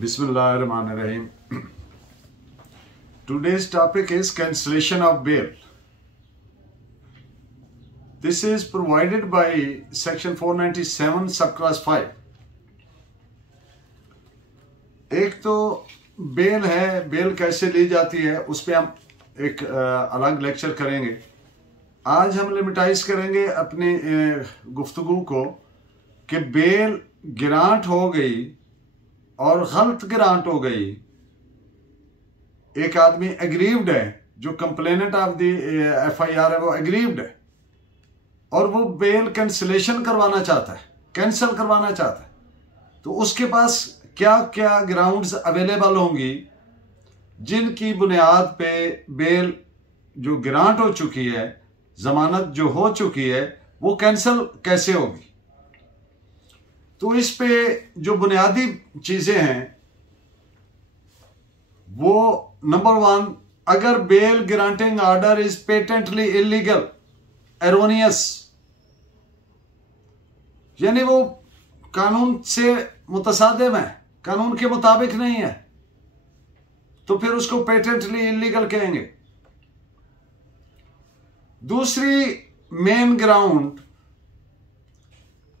Bismillahirrahmanirrahim. Today's topic is cancellation of bail. This is provided by section 497 subclass 5. एक तो bell है, bell कैसे ली जाती है उस पर हम एक अलग लेक्चर करेंगे। आज हम लिमिटाइज करेंगे अपनी गुफ्तगू को कि बेल ग्रांट हो गई और गलत ग्रांट हो गई। एक आदमी एग्रीव्ड है, जो कंप्लेनेंट ऑफ द FIR है वो एग्रीव्ड है और वो बेल कैंसिलेशन करवाना चाहता है, कैंसिल करवाना चाहता है, तो उसके पास क्या क्या ग्राउंड्स अवेलेबल होंगी जिनकी बुनियाद पे बेल जो ग्रांट हो चुकी है, जमानत जो हो चुकी है, वो कैंसिल कैसे होगी। तो इस पे जो बुनियादी चीजें हैं वो नंबर 1, अगर bail granting order is patently illegal, erroneous, यानी वो कानून से मुतसादिम है, कानून के मुताबिक नहीं है, तो फिर उसको पेटेंटली इलीगल कहेंगे। दूसरी मेन ग्राउंड,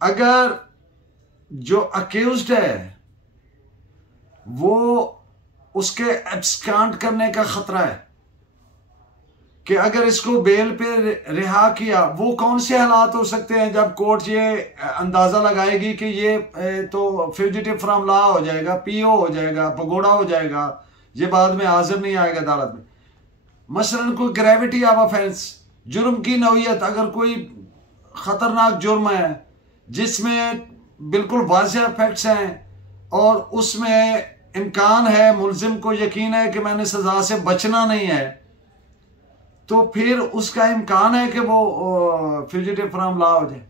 अगर जो अक्यूज्ड है वो उसके एब्सकांड करने का खतरा है कि अगर इसको बेल पे रिहा किया, वो कौन से हालात हो सकते हैं जब कोर्ट ये अंदाजा लगाएगी कि ये तो फ्यूजिटिव फ्रॉम लॉ हो जाएगा, PO हो जाएगा, पगोड़ा हो जाएगा, ये बाद में हाजिर नहीं आएगा अदालत में। मसलन कोई ग्रेविटी ऑफ ऑफेंस, जुर्म की नौयत, अगर कोई खतरनाक जुर्म है जिसमें बिल्कुल वाज़ेह फैक्ट्स हैं और उसमें इम्कान है, मुल्जिम को यकीन है कि मैंने सजा से बचना नहीं है, तो फिर उसका इम्कान है कि वो फ्यूजिटिव फ्रॉम लॉ हो जाए।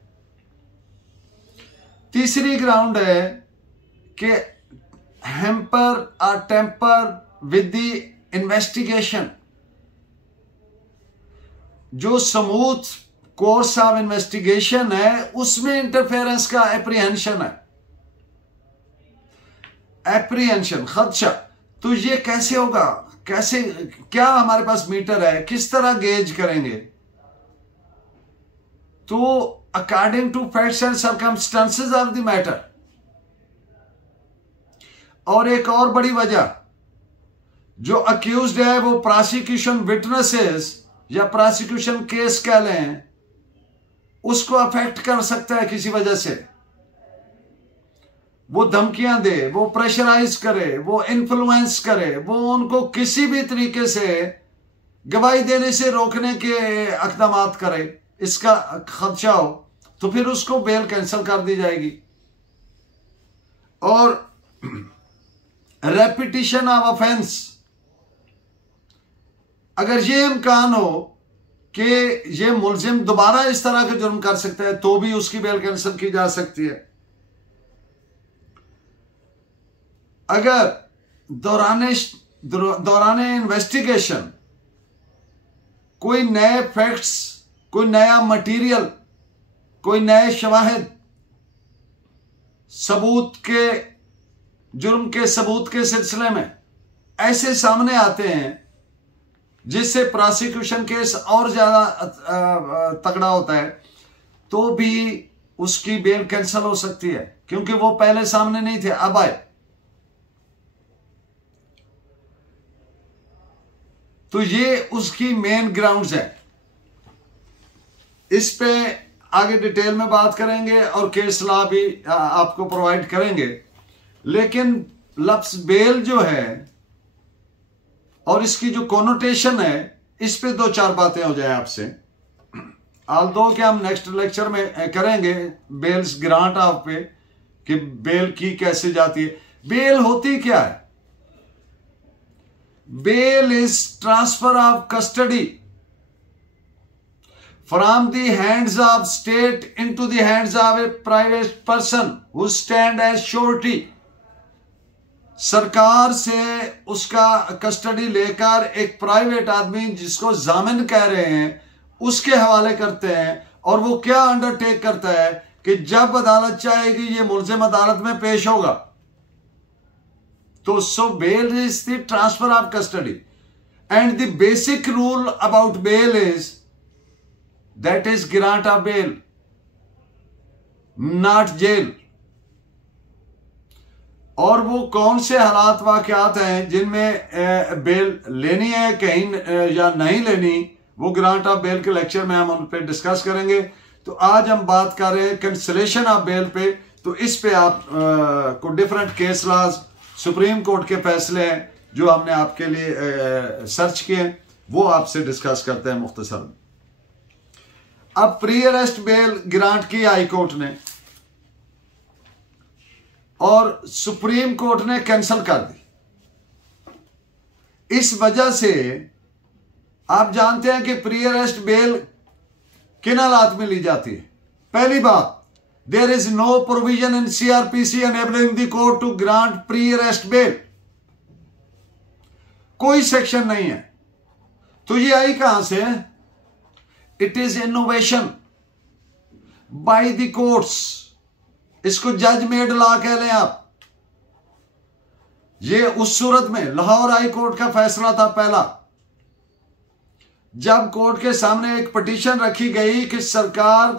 तीसरी ग्राउंड है कि हैम्पर और टेम्पर विद द इन्वेस्टिगेशन, जो स्मूथ कोर्स ऑफ इन्वेस्टिगेशन है उसमें इंटरफेरेंस का एप्रीहेंशन है, एप्रीहेंशन, खदशा। तो ये कैसे होगा, कैसे, क्या हमारे पास मीटर है, किस तरह गेज करेंगे। तो according to facts and circumstances of the matter. और एक और बड़ी वजह, जो अक्यूज्ड है वो प्रोसिक्यूशन विटनेसेस या प्रोसिक्यूशन केस कह लें, उसको अफेक्ट कर सकता है किसी वजह से। वो धमकियां दे, वो प्रेशराइज करे, वो इन्फ्लुएंस करे, वो उनको किसी भी तरीके से गवाही देने से रोकने के इक़दामात करे, इसका खदशा हो, तो फिर उसको बेल कैंसिल कर दी जाएगी। और रेपिटिशन ऑफ ऑफेंस, अगर ये इम्कान हो कि ये मुल्जिम दोबारा इस तरह का जुर्म कर सकता है तो भी उसकी बेल कैंसिल की जा सकती है। अगर दौराने इन्वेस्टिगेशन कोई नए फैक्ट्स, कोई नया मटेरियल, कोई नए शवाहिद सबूत के, जुर्म के सबूत के सिलसिले में ऐसे सामने आते हैं जिससे प्रोसिक्यूशन केस और ज्यादा तगड़ा होता है, तो भी उसकी बेल कैंसिल हो सकती है, क्योंकि वो पहले सामने नहीं थे, अब आए। तो ये उसकी मेन ग्राउंड्स है। इस पे आगे डिटेल में बात करेंगे और केस लॉ भी आपको प्रोवाइड करेंगे। लेकिन लफ्ज बेल जो है और इसकी जो कोनोटेशन है, इस पे 2-4 बातें हो जाए आपसे। ऑल्दो कि हम नेक्स्ट लेक्चर में करेंगे बेल्स ग्रांट ऑफ पे कि बेल की कैसे जाती है। बेल होती क्या है? Bail is transfer of custody from the hands of state into the hands of a private person who stand as surety. सरकार से उसका कस्टडी लेकर एक प्राइवेट आदमी जिसको जामिन कह रहे हैं उसके हवाले करते हैं, और वो क्या अंडरटेक करता है कि जब अदालत चाहेगी ये मुल्जिम अदालत में पेश होगा, तो so bail is the transfer of custody and the basic rule about bail is that is grant of bail, not jail. और वो कौन से हालात वाकयात हैं जिनमें बेल लेनी है कहीं या नहीं लेनी, वो ग्रांट ऑफ बेल के लेक्चर में हम उन पे डिस्कस करेंगे। तो आज हम बात कर रहे हैं कैंसिलेशन ऑफ बेल पे। तो इस पे आप को different case laws, supreme court के फैसले हैं जो हमने आपके लिए सर्च किए, वो आपसे डिस्कस करते हैं मुख्तसर। अब प्री अरेस्ट बेल ग्रांट की हाई कोर्ट ने और सुप्रीम कोर्ट ने कैंसिल कर दी। इस वजह से आप जानते हैं कि प्री अरेस्ट बेल किन हालात में ली जाती है। पहली बात, there is no provision in CrPC enabling the court to grant pre arrest bail. कोई सेक्शन नहीं है। तो ये आई कहां से? It is innovation by the courts. इसको जज मेड लॉ कह लें आप। ये उस सूरत में लाहौर हाई कोर्ट का फैसला था पहला, जब कोर्ट के सामने एक पिटीशन रखी गई कि सरकार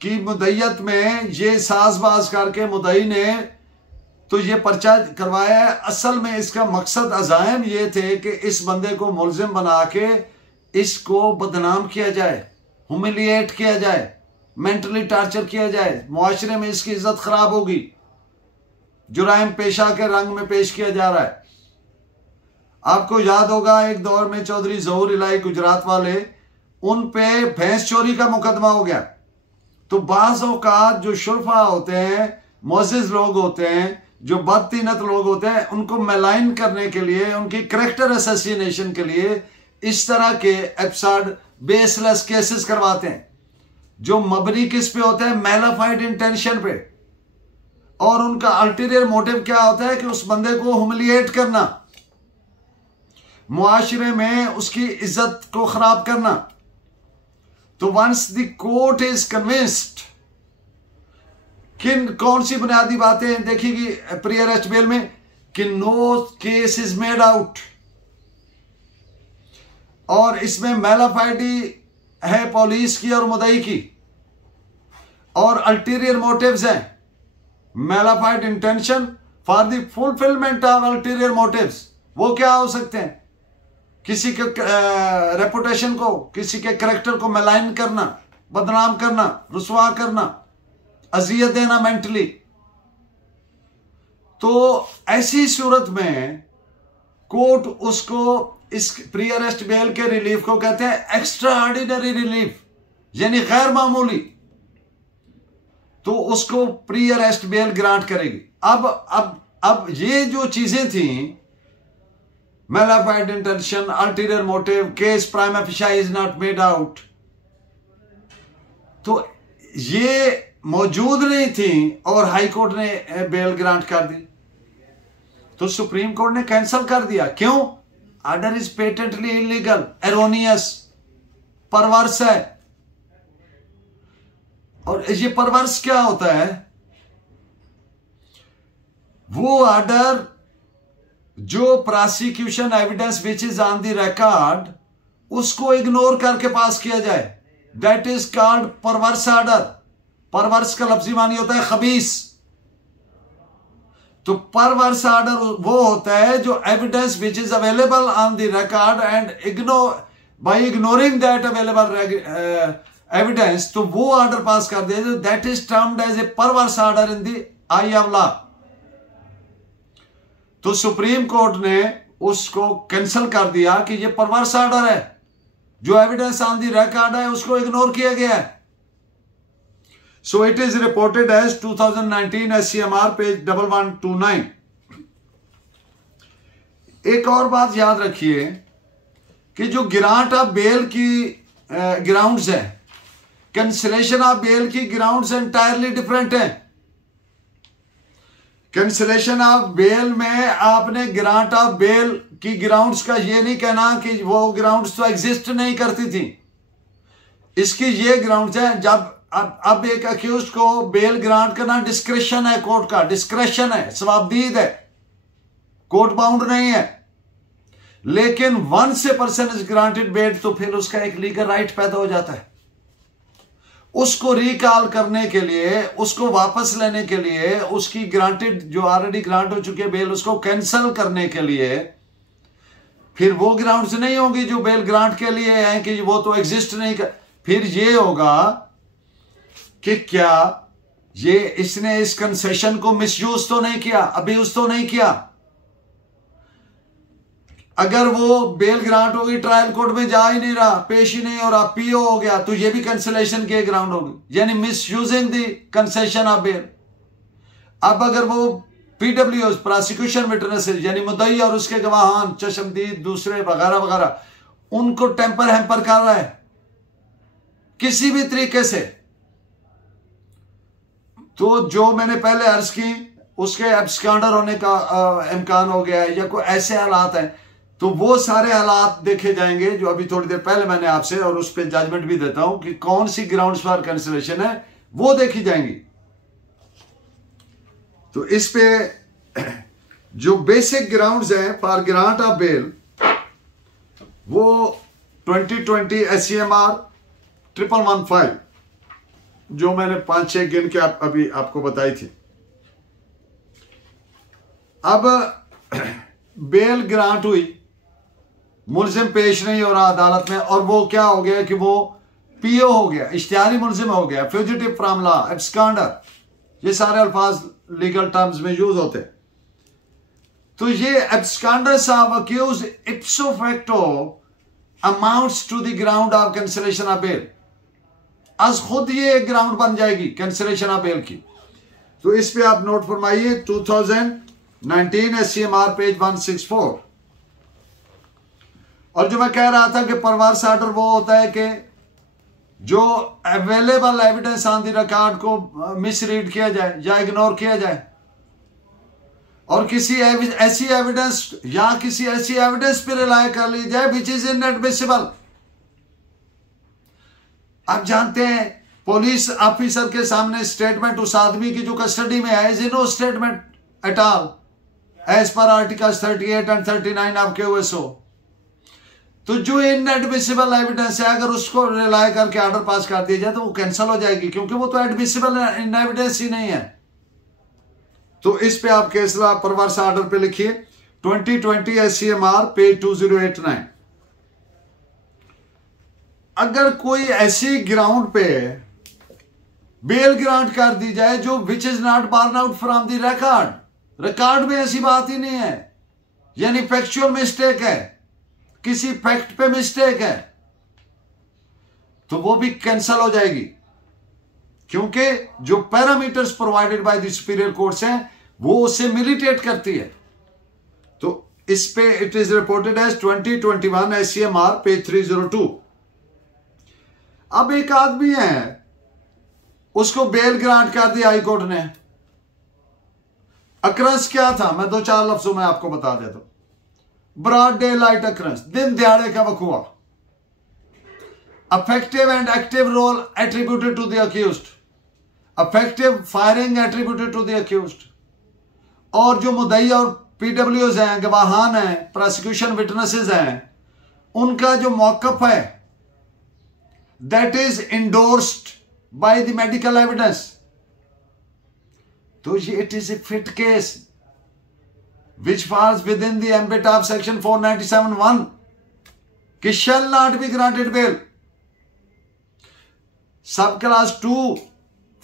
की मुद्दत में ये साजबाज करके मुद्दई ने तो ये पर्चा करवाया है। असल में इसका मकसद अजायम ये थे कि इस बंदे को मुलजिम बना के इसको बदनाम किया जाए, ह्यूमिलिएट किया जाए, मेंटली टार्चर किया जाए, मुआशरे में इसकी इज्जत खराब होगी, जुराइम पेशा के रंग में पेश किया जा रहा है। आपको याद होगा एक दौर में चौधरी जहूर इलाही गुजरात वाले, उन पे भैंस चोरी का मुकदमा हो गया। तो बाज़ औकात जो शुरफा होते हैं, मोअज़्ज़िज़ लोग होते हैं, जो बदतीनत लोग होते हैं, उनको मेलाइन करने के लिए, उनकी करैक्टर असैसिनेशन के लिए इस तरह के एपिसोड बेसलेस केसेस करवाते हैं, जो मबनी किस पे होते हैं? मैलाफाइड इंटेंशन पे। और उनका अल्टीरियर मोटिव क्या होता है कि उस बंदे को ह्यूमिलिएट करना, मुआशरे में उसकी इज्जत को खराब करना। तो once the court is convinced, कौन सी बुनियादी बातें देखिएगी प्री अरेस्ट बेल में कि no case is made out, और इसमें मैलाफाइडी है पुलिस की और मुद्दई की, और अल्टीरियर मोटिव्स हैं, mala fide intention for the fulfilment of ulterior motives. वो क्या हो सकते हैं? किसी के रेपुटेशन को, किसी के करेक्टर को मेलाइन करना, बदनाम करना, रुसवा करना, अजियत देना मेंटली। तो ऐसी सूरत में कोर्ट उसको, इस प्री अरेस्ट बेल के रिलीफ को कहते हैं एक्स्ट्रा ऑर्डिनरी रिलीफ, यानी गैर मामूली। तो उसको प्री अरेस्ट बेल ग्रांट करेगी। अब ये जो चीजें थी, mala fide intention, ulterior motive, case prima facie is not made out, तो ये मौजूद नहीं थी और हाई कोर्ट ने बेल ग्रांट कर दी। तो सुप्रीम कोर्ट ने कैंसिल कर दिया। क्यों? Order is patently illegal, erroneous, परवर्स है। और ये परवर्स क्या होता है? वो ऑर्डर जो prosecution evidence which is on the record, उसको इग्नोर करके पास किया जाए, दैट इज कॉल्ड परवर्स ऑर्डर। परवर्स का लफ्जी मानी होता है खबीस। तो परवर्स ऑर्डर वो होता है जो evidence which is available on the record and by ignoring that available evidence, तो वो ऑर्डर पास कर दिया, that is termed as a perverse order in the eye of law. तो सुप्रीम कोर्ट ने उसको कैंसिल कर दिया कि ये परवर्स ऑर्डर है, जो एविडेंस ऑन द रिकॉर्ड है उसको इग्नोर किया गया है। So it is reported as 2019 SCMR page 1129। एक और बात याद रखिए कि जो ग्रांट ऑफ बेल की ग्राउंड्स है, कैंसिलेशन ऑफ बेल की ग्राउंड्स एंटायरली डिफरेंट है। कैंसिलेशन ऑफ बेल में आपने ग्रांट ऑफ बेल की ग्राउंड्स का ये नहीं कहना कि वो ग्राउंड्स तो एग्जिस्ट नहीं करती थी। इसकी ये ग्राउंड्स है, जब अब एक अक्यूज्ड को बेल ग्रांट करना डिस्क्रेशन है, कोर्ट का डिस्क्रेशन है, सवाबदीद है। कोर्ट बाउंड नहीं है। लेकिन 1 से पर्सन इज ग्रांटेड बेल, तो फिर उसका एक लीगल राइट पैदा हो जाता है। उसको रिकॉल करने के लिए, उसको वापस लेने के लिए, उसकी ग्रांटेड जो ऑलरेडी ग्रांट हो चुकी है बेल, उसको कैंसिल करने के लिए फिर वो ग्राउंड्स नहीं होंगी जो बेल ग्रांट के लिए हैं कि वो तो एग्जिस्ट नहीं कर। फिर ये होगा कि क्या ये इसने इस कंसेशन को मिसयूज तो नहीं किया, अब्यूज तो नहीं किया। अगर वो बेल ग्रांट होगी, ट्रायल कोर्ट में जा ही नहीं रहा, पेश ही नहीं हो रहा, पीओ हो गया, तो ये भी कैंसिलेशन के ग्राउंड होगी, यानी misusing the concession of bail. अब अगर वो पीडब्ल्यू प्रोसिक्यूशन विटनेसेस यानी मुद्दई और उसके गवाहान, चश्मदीद, दूसरे वगैरह वगैरह, उनको टेम्पर हैम्पर कर रहा है किसी भी तरीके से, तो जो मैंने पहले अर्ज की उसके एब्सकॉन्डर होने का इम्कान हो गया है या कोई ऐसे हालात हैं, तो वो सारे हालात देखे जाएंगे जो अभी थोड़ी देर पहले मैंने आपसे, और उस पर जजमेंट भी देता हूं कि कौन सी ग्राउंड्स फॉर कैंसिलेशन है, वो देखी जाएंगी। तो इस पे जो बेसिक ग्राउंड्स हैं फॉर ग्रांट ऑफ बेल, वो 2020 SCMR 1115 जो मैंने 5-6 गिन के अभी आपको बताई थी। अब बेल ग्रांट हुई, मुलजिम पेश नहीं हो रहा अदालत में, और वो क्या हो गया कि वो पीओ हो गया, इश्तिहारी मुलजिम हो गया, फ्यूजिटिव फ्रॉम लॉ, एब्सकॉन्डर, ये सारे अल्फाज लीगल टर्म्स में यूज होते। तो ये absconders of accused ipso facto amounts to the ground of cancellation of bail, आज खुद ये एक ग्राउंड बन जाएगी कैंसिलेशन ऑफ बेल की। तो इस पे आप नोट फरमाइए 2019 SCMR पेज 164। और जो मैं कह रहा था कि परवर्स ऑर्डर वो होता है कि जो available evidence on the record को मिसरीड किया जाए या इग्नोर किया जाए, और किसी ऐसी एविडेंस या किसी ऐसी एविडेंस पे रिलाय कर ली जाए विच इज इनएडमिसिबल। आप जानते हैं पुलिस ऑफिसर के सामने स्टेटमेंट उस आदमी की जो कस्टडी में है, is no statement at all as per article 38 and 39 of KOSO। तो जो इनएडमिसिबल एविडेंस है, अगर उसको रिलाय करके ऑर्डर पास कर दिया जाए तो वो कैंसिल हो जाएगी, क्योंकि वो तो एडमिसिबल इन एविडेंस ही नहीं है। तो इस पे आप केसला परवर्स ऑर्डर पे लिखिए 2020 SCMR पेज 2089। अगर कोई ऐसी ग्राउंड पे बेल ग्रांट कर दी जाए जो which is not born out from the record में ऐसी बात ही नहीं है, यानी फैक्चुअल मिस्टेक है, किसी फैक्ट पे मिस्टेक है, तो वो भी कैंसिल हो जाएगी, क्योंकि जो parameters provided by the superior courts हैं वो उससे मिलिटेट करती है। तो इस पे it is reported as 2021 SCMR page 302। अब एक आदमी है, उसको बेल ग्रांट कर दी हाई कोर्ट ने। अक्रंस क्या था, मैं 2-4 लफ्जों में आपको बता देता हूं। ब्रॉड डे लाइट अक्रंस, दिन दिहाड़े का वकूआ, effective and active role attributed to the accused, effective firing attributed to the accused, और जो मुद्दई और पीडब्ल्यूज हैं, गवाहान हैं, प्रोसिक्यूशन विटनेसेस हैं, उनका जो मौकफ है that is endorsed by the medical evidence. तो ये it is a fit case which falls within the ambit of section 497(1) कि shall not be granted bail. Sub clause 2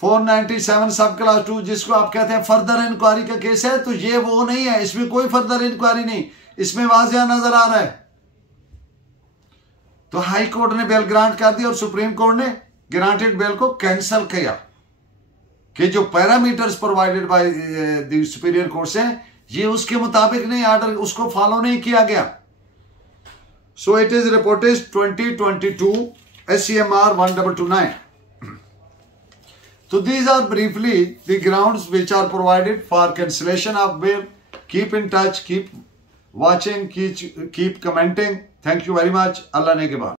497 सब क्लास 2 जिसको आप कहते हैं फर्दर इंक्वायरी का केस है, तो ये वो नहीं है, इसमें कोई फर्दर इंक्वायरी नहीं, इसमें वाज़िया नजर आ रहा है। तो हाई कोर्ट ने बेल ग्रांट कर दी और सुप्रीम कोर्ट ने ग्रांटेड बेल को कैंसिल किया कि जो parameters provided by the superior courts हैं ये उसके मुताबिक नहीं, आर्डर उसको फॉलो नहीं किया गया। सो it is reported 2022 SCMR 1229। So these are briefly the grounds which are provided for cancellation of bail. Keep in touch, keep watching, keep commenting. Thank you very much. Allah ne ke baad.